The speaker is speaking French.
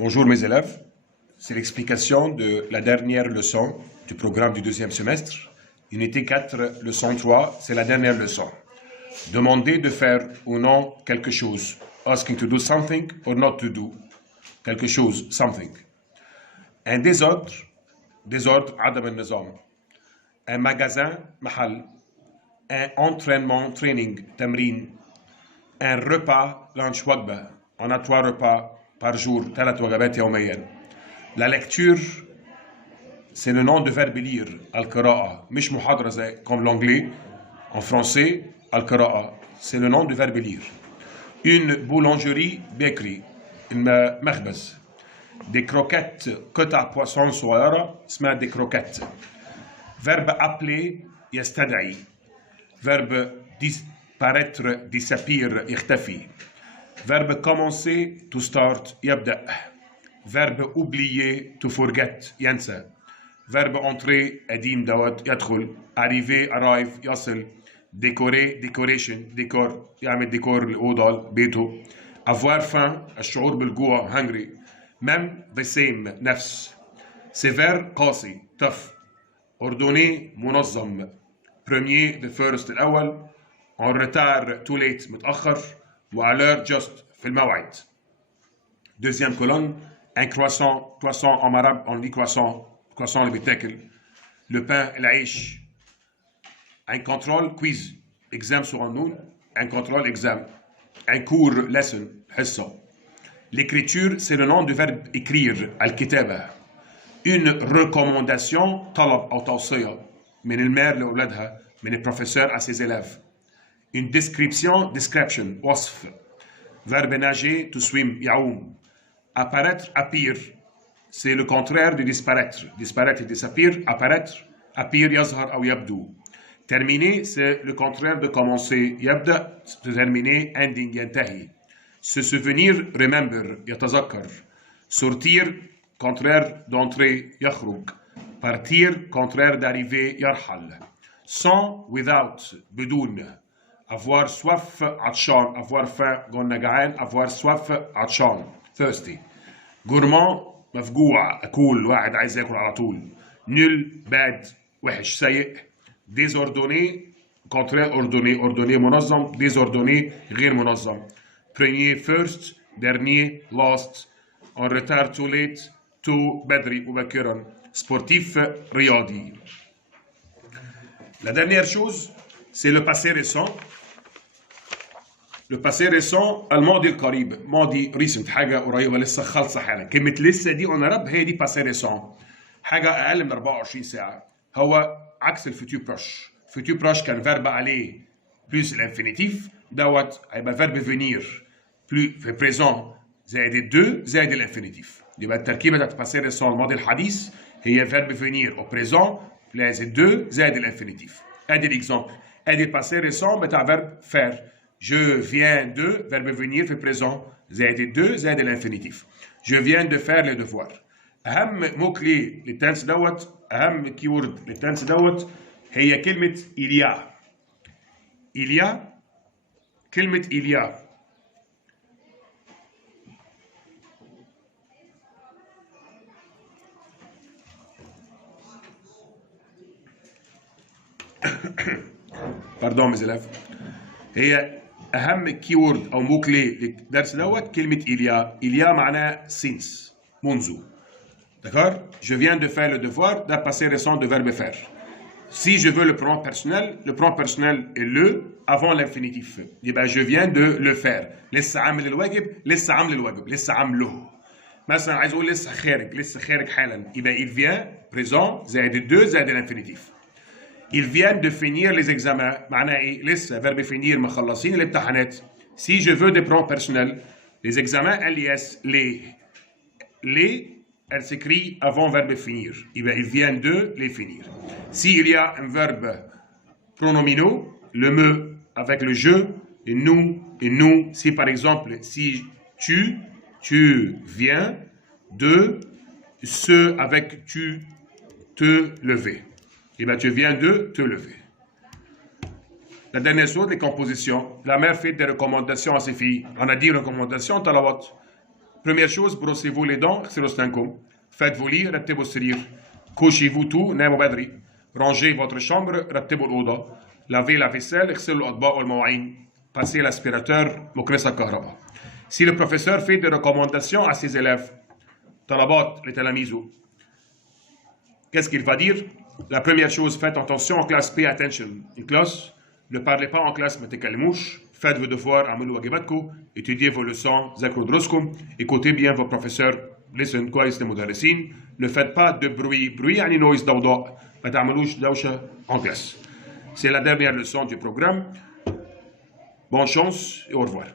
Bonjour mes élèves, c'est l'explication de la dernière leçon du programme du deuxième semestre. Unité 4, leçon 3, c'est la dernière leçon. Demandez de faire ou non quelque chose. Asking to do something or not to do. Quelque chose, something. Un désordre, عدم النظام. Un magasin, محل. Un entraînement, training, تمرين. Un repas, lunch, وجبة. On a 3 repas par jour, 3 وجبات يوميا. La lecture, c'est le nom de verbe lire, القراءة. مش محاضرة زي comme l'anglais. En français, القراءة, c'est le nom de verbe lire. Une boulangerie, bakery. مخبز. Des croquettes, قطع poisson صغيرة اسمها des croquettes. Verbe appeler, يستدعي. Verbe disparaître, disappear, يختفي. Verbe commencer, to start, يبدأ. Verbe oublier, to forget, ينسى. Verbe entrer, قديم دوت يدخل. Arriver, arrive, يصل. Décorer, decoration, décor, يعمل ديكور الأوضة بيته. Avoir faim, الشعور بالجوع, hungry. Même, the same, نفس. Sévère, قاسي, tough. Ordonné, منظم. Premier, the first, الأول. En retard, too late, متأخر. وà l'heure, just, في الموعد. Deuxième colonne, un croissant, croissant en arabe, on dit croissant, croissant اللي بيتاكل. Le pain, العيش. Un contrôle, quiz, exam sur un nom, un contrôle, exam. Un cours, lesson, حصة. L'écriture, c'est le nom du verbe écrire, الكتابة. Une recommandation, طلب أو توصية من المير لأولادها, من البروفيسور à ses élèves. Une description, description, وصف. Verbe nager, to swim, يعوم. Apparaître, appear, c'est le contraire de disparaître. Disparaître et disappear, apparaître, appear, يظهر أو يبدو. Terminer, c'est le contraire de commencer. يبدأ, de terminer, ending, ينتهي. Se souvenir, remember, يتذكر. Sortir, contraire d'entrer, يخرج. Partir, contraire d'arriver, يرحل. Sans, without, بدون. Avoir soif, عطشان. Avoir faim, قلنا جعان. Avoir soif, عطشان, thirsty. Gourmand, مفجوع, أكول, واحد عايز ياكل على طول. Nul, bad, وحش, سيء. Désordonné, contraire ordonné, ordonné منظم, désordonné غير منظم. Premier, first, dernier, last. En retard, too late, too بدري, مبكرا. Sportif, رياضي. La dernière chose, c'est le passé récent. Le passé récent, الماضي القريب، ماضي recent، حاجة قريبة لسه خالصة حالا. كلمة لسه دي on Arabe هي دي passé récent. حاجة أقل من 24 ساعة. هو عكس الفيتور بروش. فيتور بروش كان فيرب عليه بلس الانفينيتيف دوت هيبقى فيرب فينير في بريزون زائد الدو زائد الانفينيتيف. يبقى التركيبة بتاعت باسي ريسون الماضي الحديث هي فيرب فينير او بريزون بلس الدو زائد الانفينيتيف. ادي الاكزامبل. ادي الباسي ريسون بتاع فيرب فير. Je viens de, verbe venir في présent زائد الدو زائد الانفينيتيف. Je viens de faire les devoirs. أهم مو كلي للتنس دوت، أهم كيورد للتنس دوت هي كلمة إليا. إليا، كلمة إليا. باردون mes élèves. هي أهم كيورد أو مو كلي للدرس دوت كلمة إليا. إليا معناها since، منذ. D'accord? Je viens de faire le devoir d'un passé récent de verbe faire. Si je veux le pronom personnel est le avant l'infinitif. يبقى je viens de le faire. لسه عامل الواجب، لسه عامل الواجب، لسه عامله. مثلا عايز اقول لسه خارج حالا. يبقى il vient présent زائد الدو زائد الانفينيتيف. Il vient de finir les examens. معناها ايه؟ لسه verbe finir مخلصين الامتحانات. Si je veux des pronoms personnels, les examens LIS les elle s'écrit avant verbe finir. Il vient de les finir. S'il y a un verbe pronominaux, le me avec le je, et nous, si par exemple, si tu viens de ce avec tu te lever. Tu viens de te lever. La dernière chose, les compositions. La mère fait des recommandations à ses filles. On a dit recommandations, talawat. Première chose, brossez-vous les dents, faites vos lits, رتبوا السرير. Couchez-vous tout, ناموا بدري. Rangez votre chambre, رتبوا الأوضة. Lavez la vaisselle, اغسلوا الأطباق والمواعين. Passez l'aspirateur, مكنسة الكهرباء. Si le professeur fait des recommandations à ses élèves, طلبات لتلاميذه, qu'est-ce qu'il va dire? La première chose, faites attention en classe, pay attention. Une classe, ne parlez pas en classe, ما تتكلموش. Faites vos devoirs, اعملوا واجباتكم. Étudiez vos leçons, ذاكروا دروسكم. Écoutez bien vos professeurs. Listen كويس للمدرسين. Ne faites pas de bruit. Bruit يعني noise, ضوضاء. ما تعملوش دوشة en classe. C'est la dernière leçon du programme. Bonne chance et au revoir.